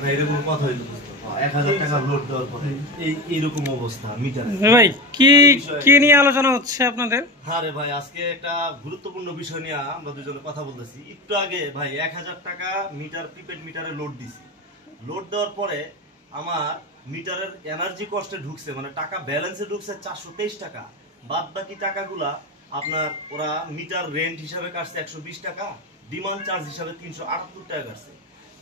না এরকম কথা হইলো 1000 টাকা লোড দেওয়ার পরে এইরকম অবস্থা মিটার। ভাই কি কি নিয়ে আলোচনা হচ্ছে আপনাদের? হ্যাঁ রে ভাই, আজকে একটা গুরুত্বপূর্ণ বিষয় নিয়ে আমরা দুজনে কথা বলতেছি। একটু আগে ভাই 1000 টাকা মিটার, প্রিপেড মিটারে লোড দিছি। লোড দেওয়ার পরে আমার মিটারের এনার্জি কস্টে ঢুকছে, মানে টাকা ব্যালেন্সে ঢুকছে 423 টাকা। বাদ বাকি টাকাগুলা আপনার ওরা মিটার রেন্ট হিসাবে কাটছে 120 টাকা, ডিমান্ড চার্জ হিসাবে 378 টাকা কাটছে,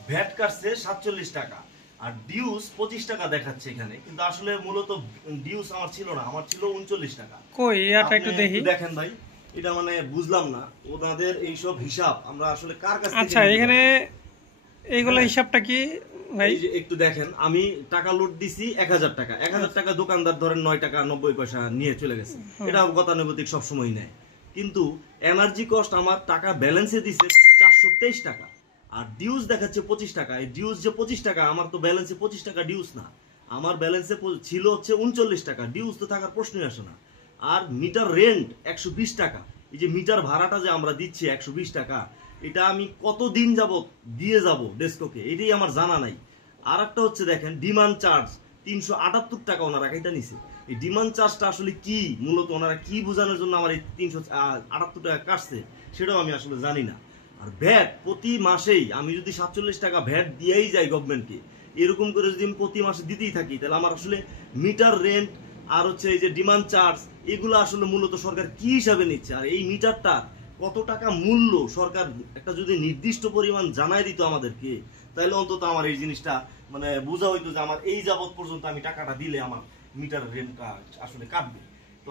ভ্যাট কাটছে 47 টাকা, আর ডিউস 25 টাকা দেখাচ্ছে এখানে। কিন্তু আসলে মূলত ডিউস আমার ছিল না, আমার ছিল 39 টাকা। কই এটা একটু দেখি। দেখেন ভাই, এটা মানে বুঝলাম না ওনাদের এইসব হিসাব আমরা আসলে কার কাছে। আচ্ছা, এখানে এইগুলো হিসাবটা কি ভাই? এই যে একটু দেখেন, আমি টাকা লোড দিছি 1000 টাকা। 1000 টাকা দোকানদার ধরেন 9 টাকা 90 পয়সা নিয়ে চলে গেছে। এটা গতানুগতিক সব সময় নেয়। কিন্তু এনার্জি কস্ট আমার টাকা ব্যালেন্সে দিছে 423 টাকা, আর ডিউস দেখাচ্ছে 25 টাকা। এই ডিউস যে 25 টাকা, আমার তো ব্যালেন্সে 25 টাকা ডিউস না, আমার ব্যালেন্সে ছিল হচ্ছে 39 টাকা। ডিউস তো থাকার প্রশ্নই আসে না। আর মিটার রেন্ট 120 টাকা। এই যে মিটার ভাড়াটা যে আমরা দিচ্ছি 120 টাকা, এটা আমি কতদিন যাবত দিয়ে যাব ডেস্কোকে, এটাই আমার জানা নাই। আর একটা হচ্ছে দেখেন ডিমান্ড চার্জ 378 টাকা ওনারা কেটে নিছে। এই ডিমান্ড চার্জটা আসলে কি, মূলত ওনারা কি বোঝানোর জন্য আমার এই 378 টাকা কাটছে, সেটাও আমি আসলে জানি না। আর ভ্যাট প্রতি মাসেই আমি যদি 47 টাকা ভ্যাট দিয়েই যাই গভর্নমেন্টকে, এরকম করে যদি আমি প্রতি মাসে দিতেই থাকি, তাহলে আমার আসলে মিটার রেন্ট আর হচ্ছে এই যে ডিমান্ড চার্জ, এগুলো আসলে মূলত সরকার কি হিসাবে নিচ্ছে। আর এই মিটারটা কত টাকা মূল্য সরকার একটা যদি নির্দিষ্ট পরিমাণ জানাই দিত আমাদেরকে, তাহলে অন্তত আমার এই জিনিসটা মানে বোঝা হইতো যে আমার এই যাবত পর্যন্ত আমি টাকাটা দিলে আমার মিটার রেন্টটা আসলে কাটবে। তো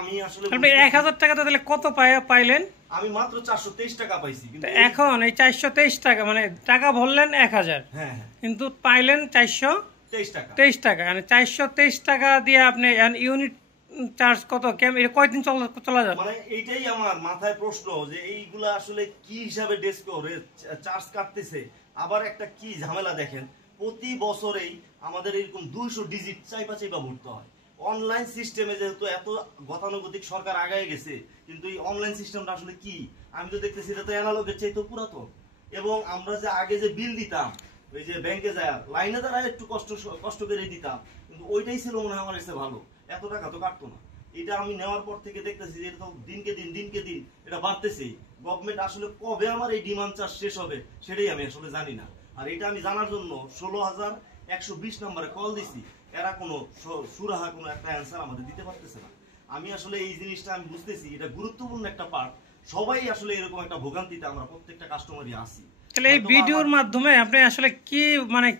আমি আসলে 1000 টাকা তাহলে কত পাইলেন? আমি মাত্র 423 টাকা পাইছি। কিন্তু এখন এই 423 টাকা মানে টাকা ভরলেন 1000, হ্যাঁ, কিন্তু পাইলেন 423 টাকা। মানে 423 টাকা দিয়ে আপনি ইউনিট চার্জ কত, কয়দিন চলা যাবে? মানে এইটাই আমার মাথায় প্রশ্ন যে এইগুলা আসলে কি হিসাবে ডেস্কো চার্জ কাটতেছে। আবার একটা কি ঝামেলা দেখেন, প্রতি বছরেই আমাদের এরকম 200 ডিজিট চাইপা ভরতে হয়। অনলাইন সিস্টেমে যেহেতু এত গতানুগতিক সরকার আগায় গেছে, কিন্তু এই অনলাইন সিস্টেমটা আসলে কি, আমি তো দেখতেছি এটা তো অ্যানালগের চাইতে পুরাতন। এবং আমরা যে আগে যে বিল দিতাম, ওই যে ব্যাংকে যায় লাইনে দাঁড়ায় একটু কষ্ট করে দিতাম, কিন্তু ওইটাই ছিল মনে হয় আমার কাছে ভালো, এত টাকা তো কাটতো না। এটা আমি নেওয়ার পর থেকে দেখতেছি যে এটা দিনকে দিন এটা বাড়তেছে। গভর্নমেন্ট আসলে কবে আমার এই ডিমান্ড চার্জ শেষ হবে সেটাই আমি আসলে জানি না। আর এটা আমি জানার জন্য 16120 নম্বরে কল দিছি, এরা কোনো সুরাহা কোনো একটা অ্যান্সার আমাদের দিতে পারতেছে না। আমি আসলে এই জিনিসটা আমি বুঝতেছি এটা গুরুত্বপূর্ণ একটা পার্ট। সবাই আসলে এরকম একটা ভোগান্তিতে আমরা প্রত্যেকটা কাস্টমারই আছি। তাহলে এই ভিডিওর মাধ্যমে আপনি আসলে কি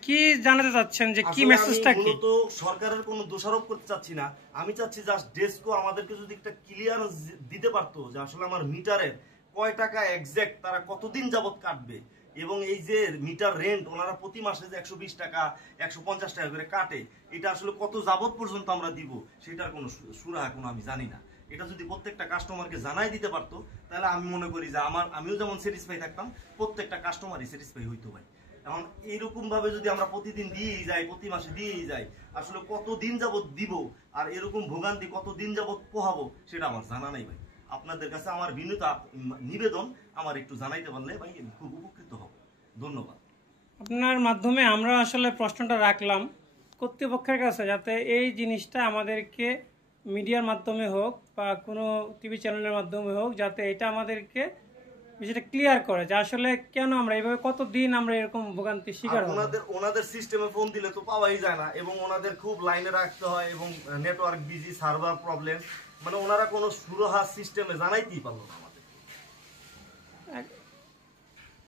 কি জানাতে চাচ্ছেন, যে কি মেসেজটা কি? মূলত সরকারের কোনো দোষারোপ করতে চাচ্ছি না, আমি চাচ্ছি জাস্ট ডেস্কো আমাদেরকে যদি একটা ক্লিয়ার দিতে পারতো যে আসলে আমার মিটারের কয় টাকা এক্সাক্ট তারা কতদিন যাবত কাটবে, এবং এই যে মিটার রেন্ট ওনারা প্রতি মাসে যে 120 টাকা 150 টাকা করে কাটে, এটা আসলে কত যাবত পর্যন্ত আমরা দিব সেটার কোনো সুরাহা কোনো আমি জানি না। এটা যদি প্রত্যেকটা কাস্টমারকে জানাই দিতে পারতো, তাহলে আমি মনে করি যে আমিও যেমন স্যাটিসফাই থাকতাম, প্রত্যেকটা কাস্টমারই স্যাটিসফাই হইতো ভাই। এখন এইরকম ভাবে যদি আমরা প্রতিদিন দিয়েই যাই, প্রতি মাসে দিয়েই যাই, আসলে কতদিন যাবত দিব আর এরকম ভোগান্তি কতদিন যাবত পোহাবো সেটা আমার জানা নাই ভাই। আপনাদের কাছে আমার বিনীত নিবেদন, আমার একটু জানাইতে পারলে ভাই খুব উপকৃত হব। ধন্যবাদ। আপনার মাধ্যমে আমরা আসলে প্রশ্নটা রাখলাম কর্তৃপক্ষের কাছে, যাতে এই জিনিসটা আমাদেরকে মিডিয়ার মাধ্যমে হোক বা কোনো টিভি চ্যানেলের মাধ্যমে হোক, যাতে এটা আমাদেরকে বিষয়টা ক্লিয়ার করে যে আসলে কেন আমরা এইভাবে কতদিন আমরা এরকম ভোগান্তির শিকার হব। ওনাদের সিস্টেমে ফোন দিলে তো পাওয়াই যায় না, এবং ওনাদের খুব লাইনে রাখতে হয়, এবং নেটওয়ার্ক বিজি, সার্ভার প্রবলেম, মানে ওনারা কোনো সুরাহা সিস্টেমে জানাইতেই পারলো না আমাদের।